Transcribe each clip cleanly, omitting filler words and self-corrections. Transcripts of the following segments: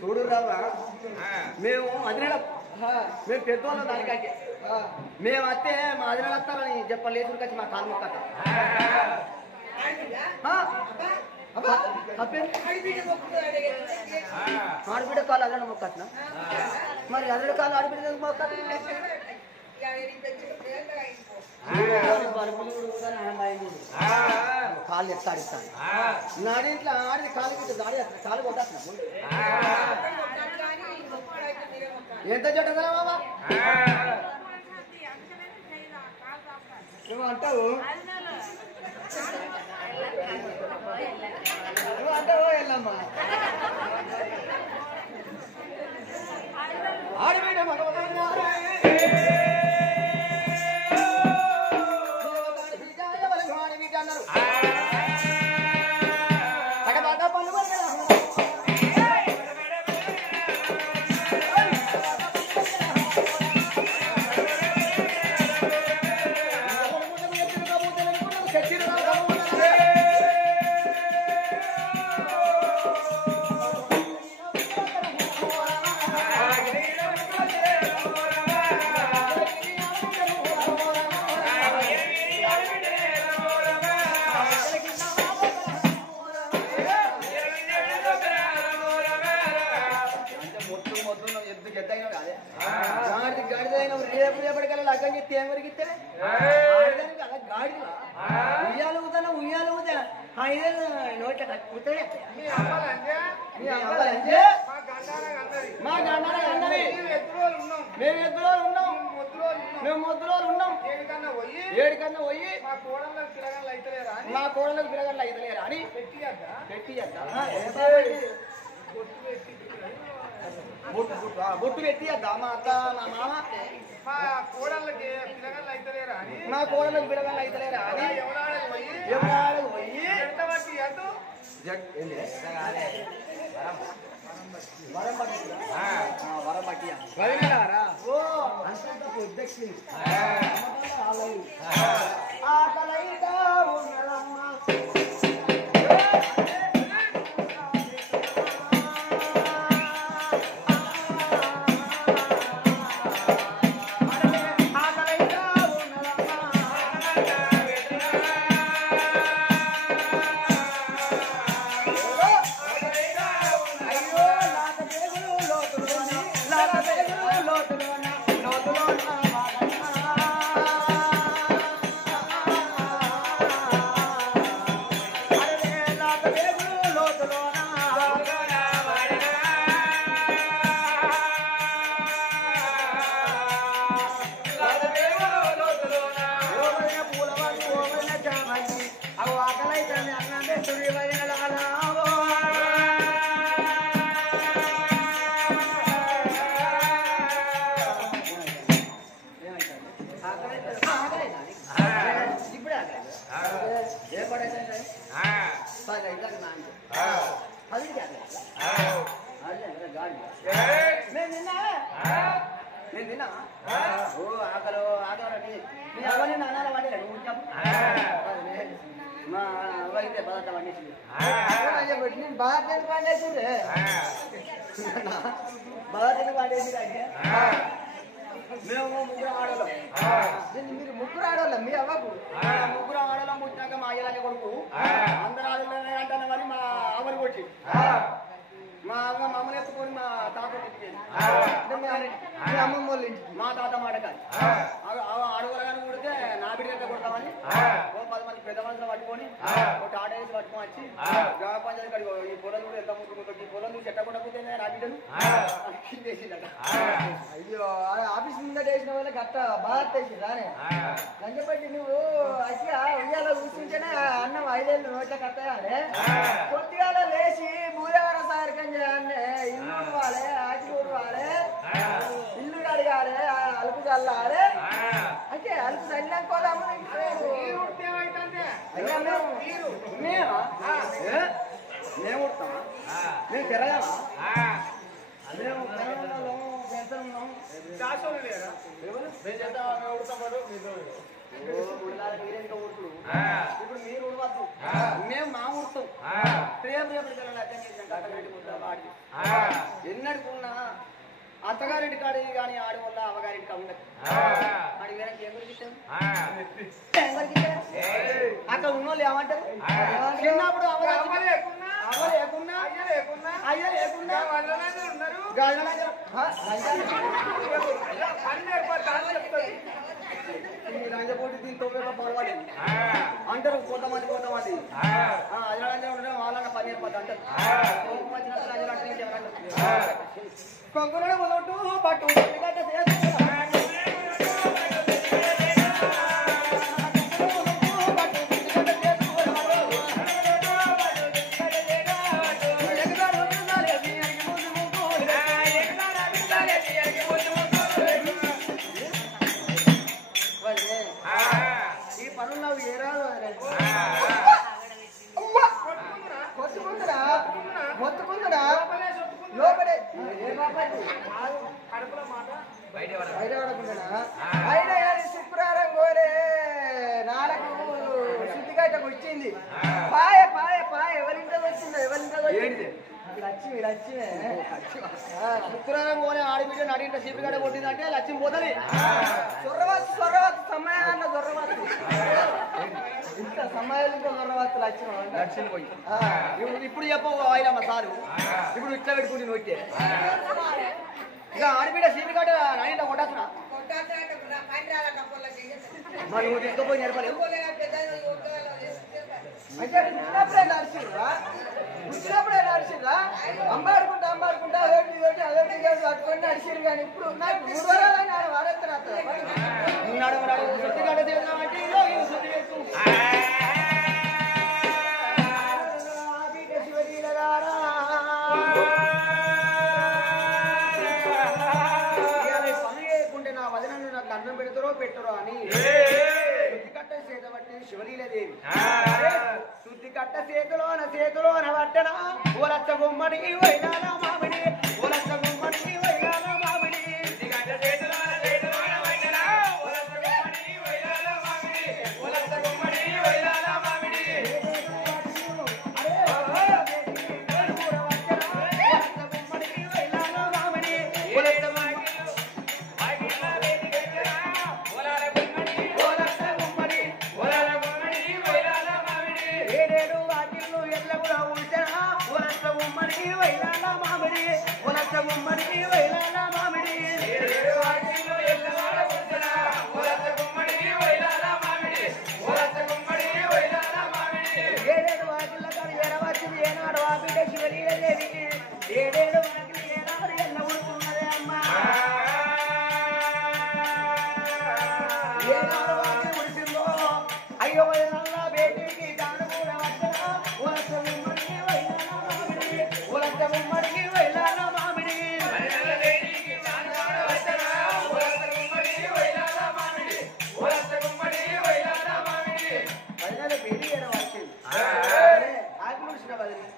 చూడు రావా మేము అదిరేళ మేము పెద్దవాళ్ళం దానికంటే మేము వస్తే మా అదిరేళ వస్తారని చెప్పలేదు వచ్చి మా కాలు మొక్కట ఆడబిడ్డ కాలు అదడ మొక్కట్న మరి అదడ కాలు ఆడబిడ్డ మొక్క కాళ్ళు ఎత్తాడిస్తాను నాడి ఇట్లా ఆడి కాలు దాడి కాలు కొట్టాను ఎంత చెట్టదా బాబా నువ్వు అంటావు నువ్వు అంటావు వెళ్ళమ్మా ఆడబిడ్డ ఏడికన్నా పోయి మా కోడలకు పిల్లగండ్లు అయితలేరా అని బొట్టు పెట్టియద్దా మా అత్త నా మామ మా కోడళ్ళకి పిల్లగండ్లు అయితలేరా అని ఎవరాడకు పోయి వరం పట్టి వదిలేరా ఓ అంత పొద్దెక్కి ఆకలైతా ఉన్నదమ్మా మీరు ముగ్గురు ఆడవాళ్ళం మీ అవ్వకు ముగ్గురు ఆడవాళ్ళం పుట్టినాక మా అయ్యలాగే కొడుకు అందరు ఆడవాళ్ళనే అంటాను కానీ మా అమ్మని కొట్టి మా అమ్మ మమ్మల్ని ఎత్తుకొని మా తాత అమ్మమ్మ వాళ్ళ ఇంటికి మా తాత మాటకాలి అడవులగానే కొడితే నా బిడ్డ దగ్గర కొడతామని 10 మంది పెద్ద మనుషులు పట్టుకొని ఒక టాటా వేసి పట్టుకొని వచ్చి గ్రామ పంచాయతీ కడిగి ఈ పొలం కూడా ఎంత ముట్టుకుంటుంది ఈ పొలం చూసి ఎట్టకుండా నా బిడ్డను కిందేసిందట అయ్యో ఆఫీస్ ముందట వేసిన వాళ్ళకి అట్ట బాగా తెచ్చిందానే లంచపట్టి నువ్వు అట్లా ఉయ్యాల కూర్చుంటేనే అన్నం 5 ఏళ్ళు నోట్ల కట్టాలి కొద్దిగా లేచి బూరవర సారకం చేయాలి ఇల్లు ఉడవాలి ఆచి ఉడవాలి ఇల్లు కడగాలి అలుపు చల్లాలి అంటే అలుపు చల్లాకోదాము మేము ఉడతామా మేము తిరగామా మేము పెంచడం మీరెంత ఊరుకుడు ఇప్పుడు మీరు ఉడవద్దు మేము మా ఊరుతాం రేపు ఎన్నడుకున్నా అత్తగారింటి కాడి కానీ ఆడి వల్ల అమ్మగారింటి కాదు ఆడి వేరే అక్కడ ఉన్న వాళ్ళు ఏమంటారు చిన్నప్పుడు అమ్మ లేకున్నా అయ్య లేకున్నా రంగపోటీ దీంతో పడవాలి అంటారు కొంతమంది అజలంగా ఉండడం వాళ్ళన్న పని ఏర్పడి అంటారు కొంగులను మొదటు పట్టు శుక్రవారం కోరే నాలుగు శుద్ధిగట్టకు వచ్చింది పాయ పాయ పాయ ఎవరింట్లో వచ్చిందో లక్ష్మి లక్ష్మి శుక్రవారం కోరే ఆడబిడ్డ నడింట శిల్పిగడ్డ కొట్టిందంటే లక్ష్మి పోతుంది సొర్రవత్తు సమయాన్న సొర్రవత్తు ఇంత సమయాలు సొర్రవత్తు లక్ష్మి పోయి ఇప్పుడు చెప్పవు ఆయనమ్మ సారు ఇప్పుడు ఇట్లా పెట్టుకుంటుంది వచ్చే ఇక ఆడబిడ్డ శిల్పిగడ్డ నడింట కొట్టచ్చునా మరి నువ్వు తీసుకుపోయి నేర్పలేవు అంటే పుట్టినప్పుడే నడిచిర్రా అమ్మాడుకుంటా అదొకటి పట్టుకొని నడిచిరు కానీ ఇప్పుడు నాకు 3 వారాలు వారెత్తారు అన్నం పెడతారో పెట్టరో అని శుద్ధికట్ట చేత పట్టింది శివలీలదేవి శుద్ధికట్ట చేతిలోన పట్టన ఓలచ్చ గుమ్మడి వైనాల మామిడి ఓలచ్చ గుమ్మడి వైనాల మామిడి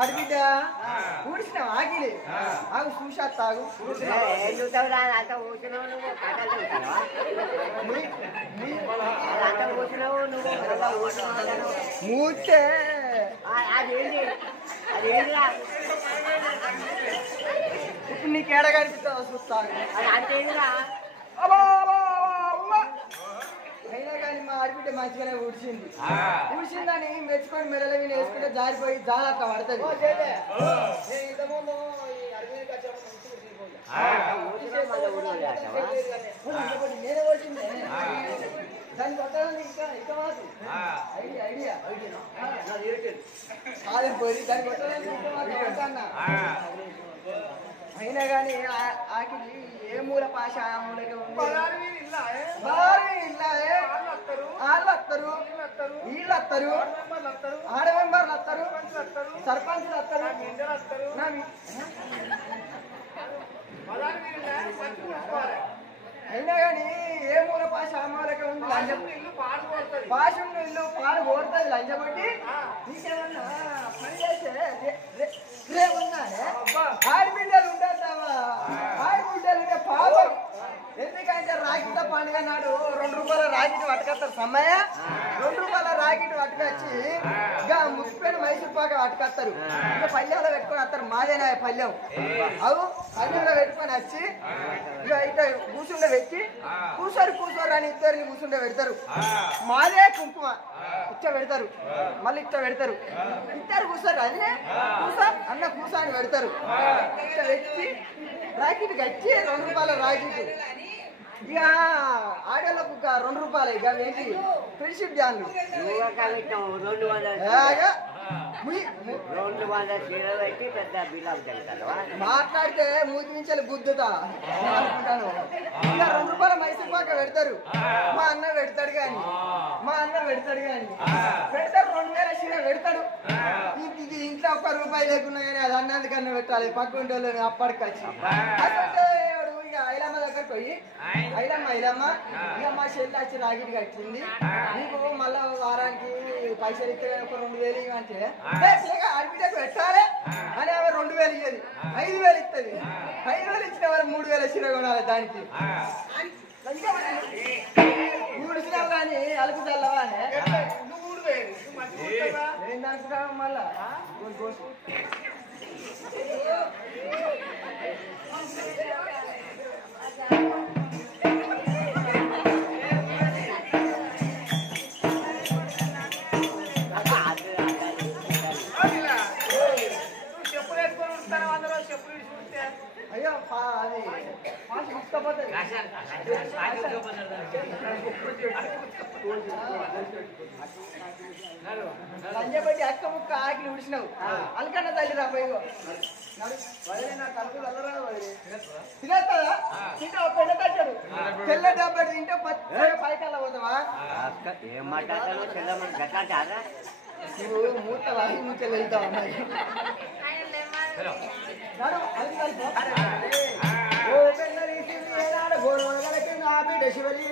ఆడబిడ్డ కూడిసిన ఆగిలి ఆగు చూసా తాగు మూర్తే ఇప్పుడు నీకు ఏడ కనిపిస్తుందో చూస్తాను అయినా కానీ మా ఆడబిడ్డ మంచిగానే ఊడ్చిందని మెచ్చుకొని మెడల మీద వేసుకుంటే జారిపోయి జాలక్క పడుతుంది నేనే వచ్చింది దాన్ని కొట్టాలని ఇంకా మాకు ఐడియా కాదని పోయి దాన్ని కొట్టాలని ఇంకా అయినా కానీ ఆకిలి ఏ మూల పాష ఆ మూలకే ఉంది వాళ్ళు వస్తారు వీళ్ళు వస్తారు ఆడ మెంబర్లు వస్తారు సర్పంచ్లు వస్తారు అయినా కానీ ఏ మూల పాష ఆ మూలకే ఉంది పాషం ఇల్లు పాడు కోరుతుంది లంచబట్టి నీకేమన్నా పని చేస్తే రేమున్నానే ఆడబిడ్డలు ఉండేస్తావా ఆడబిడ్డలు ఉంటే పాపం ఎందుకంటే రాకిత పండుగ నాడు 2 రూపాయల రాకెట్ పట్టుకొస్తారు సమ్మయ్య 2 రూపాయల రాకెట్ పట్టుకొచ్చి ఇక ముసిపోయిన మైసూర్ పాక పట్టుకొస్తారు ఇక పల్లెంలో పెట్టుకొని వస్తారు మాదేనా పల్లెం అవు పల్లెంలో పెట్టుకొని వచ్చి ఇక ఇట్లా కూర్చుండే పెట్టి కూర్చోరు అని ఇద్దరిని కూర్చుండే పెడతారు మాదే కుంకుమ ఇట్ట పెడతారు మళ్ళీ ఇట్ట పెడతారు ఇద్దరు కూర్చోరు అదే కూసా అన్న కూసా అని పెడతారు ఇట్ట పెట్టి రాకెట్ కట్టి 2 రూపాయల రాకెట్ ఇక ఆడోళ్ళకు 2 రూపాయలు ఇక ఏంటి ఫ్రెండ్షిప్ డ్యాన్లు మాట్లాడితే మూతి నుంచి గుద్దుతా అనుకుంటాను ఇక 2 రూపాయల మైసూర్ పాక పెడతారు మా అన్న పెడతాడు కానీ పెడతారు 2000 చీర పెడతాడు ఇంట్లో 1 రూపాయి లేకున్నా కానీ అది అన్నందుకన్నా పెట్టాలి పక్కంటి వాళ్ళని అప్పటికొచ్చి ఇక ఐలమ్మ దగ్గర పోయి ఐలమ్మ ఇక మా చెల్లి వచ్చి రాకెట్ కట్టింది నీకు మళ్ళా వారానికి పైసలు ఇస్తే 2000 ఇవ్వంటే ఆడబిడ్డకు పెట్టాలి అని ఆమె 2000 ఇయ్యదు 5000 ఇస్తుంది 5000 ఇచ్చిన వాళ్ళు 3000 చీర కొనాలి దానికి ఊడిసినావు కానీ అలుపు చల్లవా నేను అనుకుంటాను మళ్ళా అయ్యో అది లంజబట్టి అక్క ముక్క ఆకిలి ఉడిసినావు అలకన్నా తల్లి రా పోయి నాకు అలుకులు అల్లరాదు తినేస్తుందా తింటే పెద్ద తచ్చాడు తెల్ల డబ్బడి తింటే పైకల్లా పోతావా నువ్వు మూత వాసి మూతలు వెళ్తావు అమ్మాయి గోడగలకి నా బిడ్డ శివలి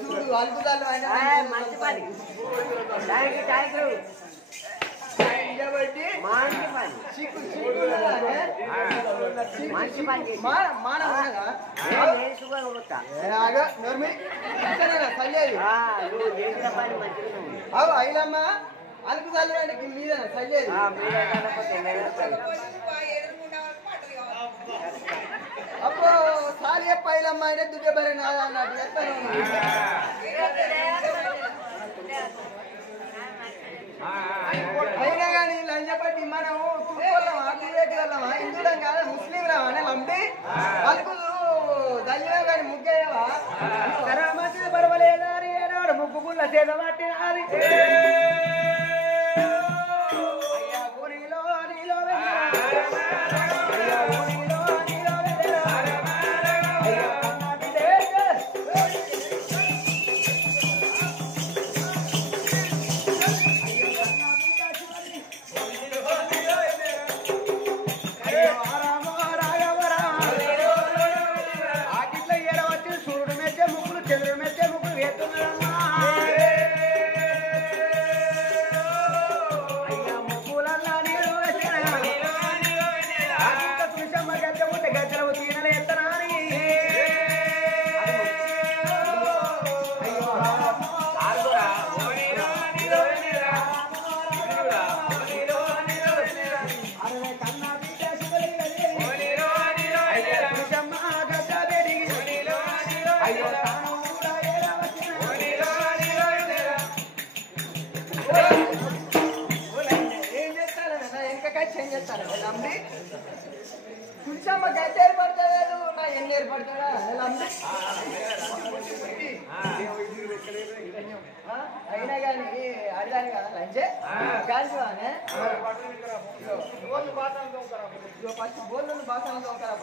చూడు అల్పుదాలు మంచి పని ఐలమ్మ అలుపు చల్లు మీద చల్లేది అబ్బో సారి చెప్ప ఐలమ్మ అయినా దుడ్డ బరి నాదా అన్నట్టు చెప్తాను అయినా కానీ లంచపట్టి మనం చూసుకోవాలమా చూడగలమా హిందువులం కాదా ముస్లిం రావా లంబి పలుకులు దళిలో కానీ ముగ్గేయవా మంచిది పర్వాలేదా అని ఏనాడు ముగ్గుగుళ్ళ చేత పట్టినాది అయ్యా గుడిలో నీలో తులసమ్మ గద్దెలు పడతలేదు నా ఎన్ని ఏర్పడతాడా అయినా కానీ అడిదాని కదా లంచే గాలివానే ఫస్ట్ బోర్లను బాసాలను తోకరా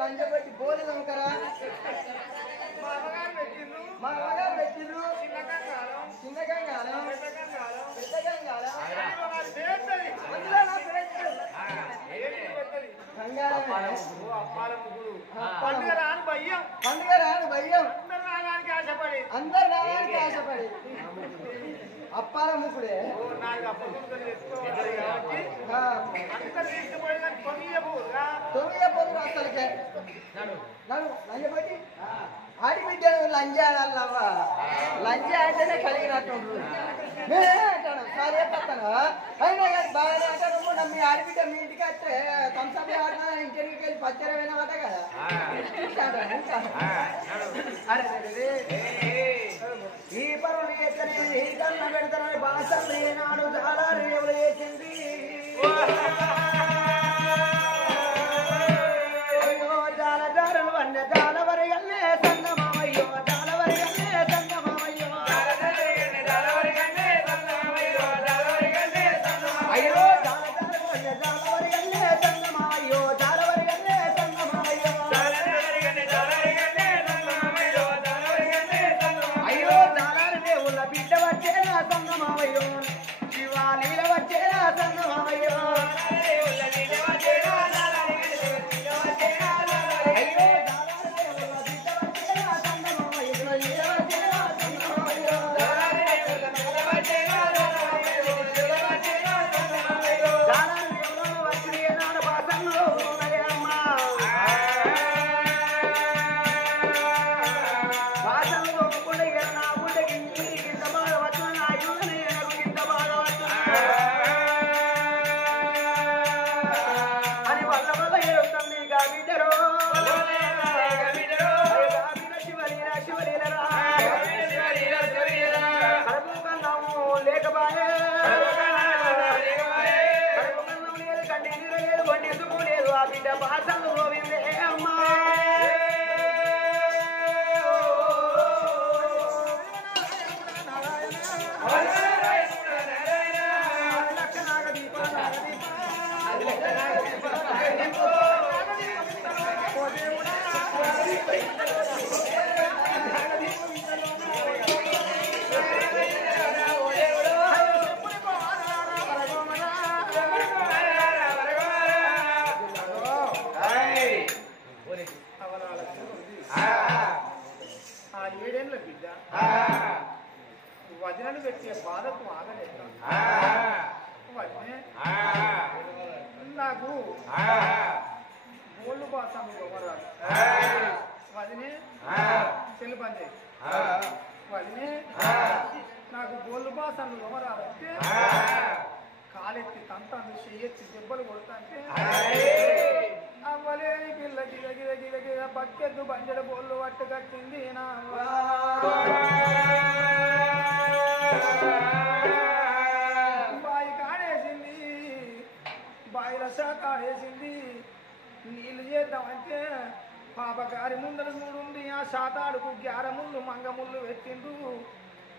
లంచ పెట్టి బోర్లు తోకరా మా అమ్మగారు పెట్టిండ్రు చిన్న గంగాలం పెద్ద గంగాలం పండుగ రాని భయ్యం అందరు రావానికి ఆశపడి అప్పాల ముక్కుడే తొమ్మిది పొద్దు అసలుకే లంజబట్టి ఆడిబిడ్డను లంజాడల్లవ్వా లంజ అంటేనే కలిగినట్టు అంటాను సరే పక్కన అయినా కానీ బాగానే అంటాను మీ ఆడిబిడ్డ మీ ఇంటికి వస్తే కంసపి ఆడినా ఇంటికి వెళ్ళి పచ్చరమైన మాట కదా ఈ పరువులు ఎక్కడేది కన్న పెడతారని బాసలు ఏనాడు చాలా రేవులు వేసింది అయ్యో జాల జారలు వన్య జాల వరిగల్లే సంగమామయ్యో జాల వరిగల్లే సంగమామయ్యో అయ్యో జాల జారలు వన్య జాల వరిగల్లే సంగమామయ్యో జాల వరిగల్లే సంగమామయ్యో అయ్యో జాలారి దేవుళ్ళ బిడ్డ వచ్చేనా సంగమామయ్యో శివాలీల వచ్చేనా సంగమామయ్యో వదినలు పెట్టే బాధకు ఆగలేదు వదినే నాకు గోళ్ళు బాస ఎవరాదు వదినే చెల్లి పని వదినే నాకు గోళ్ళు బాస ఎవరాదంటే కాలెత్తి తంతాను చెయ్యెత్తి దెబ్బలు కొడతాంటే అవ్వలేని పిల్ల గిల గిల గిల గిల బక్కెద్దు బంజల బోళ్ళు పట్టు కట్టింది నా బాయి కాడేసింది బాయి రస కాడేసింది నీళ్లు చేద్దామంటే పాపగారి ముందర చూడుంది ఆ శాతాడుకు గ్యారముళ్ళు మంగముళ్ళు పెట్టిండు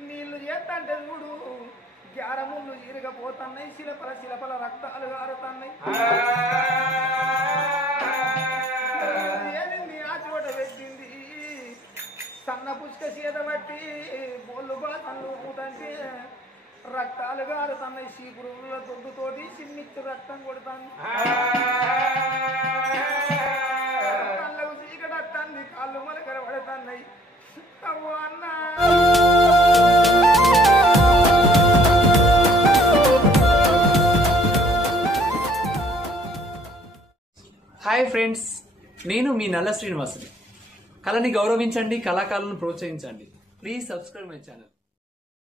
నీళ్లు చేద్దంటే చూడు గ్యారముళ్ళు ఇరగపోతున్నాయి శిలపల శిలపల రక్తాలు గారుతున్నాయి ఏమింది ఆ చోట పెట్టింది సన్న పుష్క సీత బట్టి బోళ్ళు బాసన్లు ఊటంటే రక్తాలు గారుతున్నాయి చీపురుల దొడ్డుతోటి చిన్నిచ్చు రక్తం కొడుతాను కళ్ళకు చీకటి వస్తుంది కాళ్ళు మొలకర పడుతున్నాయి అవ్వ అన్నా హాయ్ ఫ్రెండ్స్, నేను మీ నల్ల శ్రీనివాసుని. కళని గౌరవించండి, కళాకారులను ప్రోత్సహించండి. Please subscribe my channel.